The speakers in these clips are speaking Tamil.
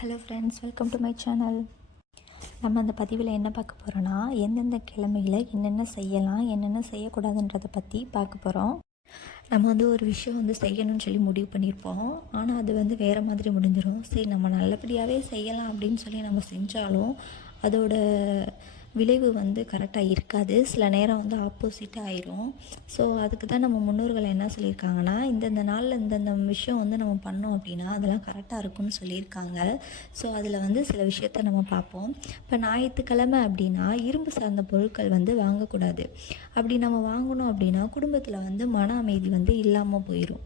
Hello friends welcome to my channel நம்ம அந்த பதிவில் என்ன பார்க்க போகிறோன்னா எந்தெந்த கிழமையில் என்னென்ன செய்யலாம் என்னென்ன செய்யக்கூடாதுன்றதை பற்றி பார்க்க போகிறோம் நம்ம வந்து ஒரு விஷயம் வந்து செய்யணும்னு சொல்லி முடிவு பண்ணியிருப்போம். ஆனால் அது வந்து வேறு மாதிரி முடிஞ்சிடும் சரி நம்ம நல்லபடியாகவே செய்யலாம் அப்படின்னு சொல்லி நம்ம செஞ்சாலும் அதோட விளைவு வந்து கரெக்டாக இருக்காது. சில நேரம் வந்து ஆப்போசிட்டாக ஆயிரும். ஸோ அதுக்கு தான் நம்ம முன்னோர்கள் என்ன சொல்லியிருக்காங்கன்னா இந்தந்த நாளில் இந்தந்த விஷயம் வந்து நம்ம பண்ணோம் அப்படின்னா அதெல்லாம் கரெக்டாக இருக்கும்னு சொல்லியிருக்காங்க. ஸோ அதில் வந்து சில விஷயத்த நம்ம பார்ப்போம். இப்போ ஞாயிற்றுக்கிழமை அப்படின்னா இரும்பு சார்ந்த பொருட்கள் வந்து வாங்கக்கூடாது. அப்படி நம்ம வாங்கணும் அப்படின்னா குடும்பத்தில் வந்து மன அமைதி வந்து இல்லாமல் போயிடும்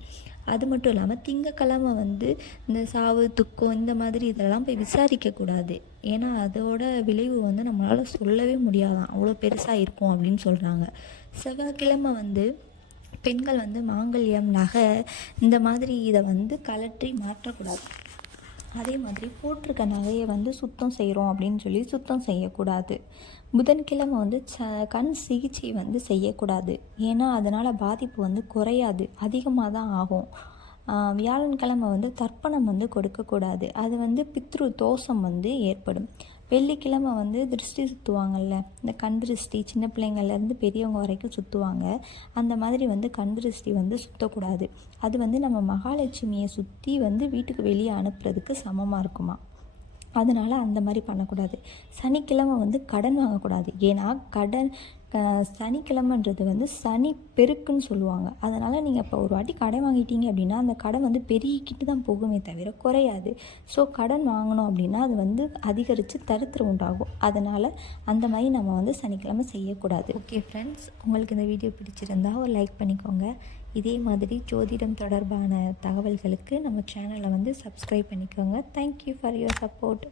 அது மட்டும் இல்லாமல் திங்கக்கிழமை வந்து இந்த சாவு துக்கம் இந்த மாதிரி இதெல்லாம் போய் விசாரிக்கக்கூடாது. ஏன்னா அதோட விளைவு வந்து நம்மளால் சொல்லவே முடியாதான். அவ்வளோ பெருசாக இருக்கும் அப்படின்னு சொல்கிறாங்க செவ்வாய்க்கிழமை வந்து பெண்கள் வந்து மாங்கல்யம் நகை இந்த மாதிரி இதை வந்து கலற்றி மாற்றக்கூடாது. அதே மாதிரி போட்டிருக்க நகையை வந்து சுத்தம் செய்கிறோம் அப்படின்னு சொல்லி சுத்தம் செய்யக்கூடாது. புதன்கிழமை வந்து ச கண் சிகிச்சை வந்து செய்யக்கூடாது. ஏன்னா அதனால் பாதிப்பு வந்து குறையாது. அதிகமாக தான் ஆகும். வியாழன்கிழமை வந்து தர்ப்பணம் வந்து கொடுக்கக்கூடாது. அது வந்து பித்ரு தோஷம் வந்து ஏற்படும். வெள்ளிக்கிழமை வந்து திருஷ்டி சுற்றுவாங்கல்ல இந்த கண் திருஷ்டி சின்ன பிள்ளைங்கள்லேருந்து பெரியவங்க வரைக்கும் சுற்றுவாங்க அந்த மாதிரி வந்து கண் திருஷ்டி வந்து சுற்றக்கூடாது அது வந்து நம்ம மகாலட்சுமியை சுற்றி வந்து வீட்டுக்கு வெளியே அனுப்புறதுக்கு சமமாக இருக்குமா? அதனால் அந்த மாதிரி பண்ணக்கூடாது. சனிக்கிழமை வந்து கடன் வாங்கக்கூடாது. ஏன்னா கடன் சனிக்கிழமைன்றது வந்து சனி பெருக்குன்னு சொல்லுவாங்க. அதனால் நீங்கள் இப்போ ஒரு வாட்டி கடன் வாங்கிட்டீங்க அப்படின்னா அந்த கடன் வந்து பெருகிக்கிட்டு தான் போகுமே தவிர குறையாது. ஸோ கடன் வாங்கினோம் அப்படின்னா அது வந்து அதிகரித்து தருத்திரம் உண்டாகும். அதனால் அந்த மாதிரி நம்ம வந்து சனிக்கிழமை செய்யக்கூடாது. ஓகே ஃப்ரெண்ட்ஸ் உங்களுக்கு இந்த வீடியோ பிடிச்சிருந்தா ஒரு லைக் பண்ணிக்கோங்க. இதே மாதிரி ஜோதிடம் தொடர்பான தகவல்களுக்கு நம்ம சேனலை வந்து சப்ஸ்கிரைப் பண்ணிக்கோங்க. Thank you for your support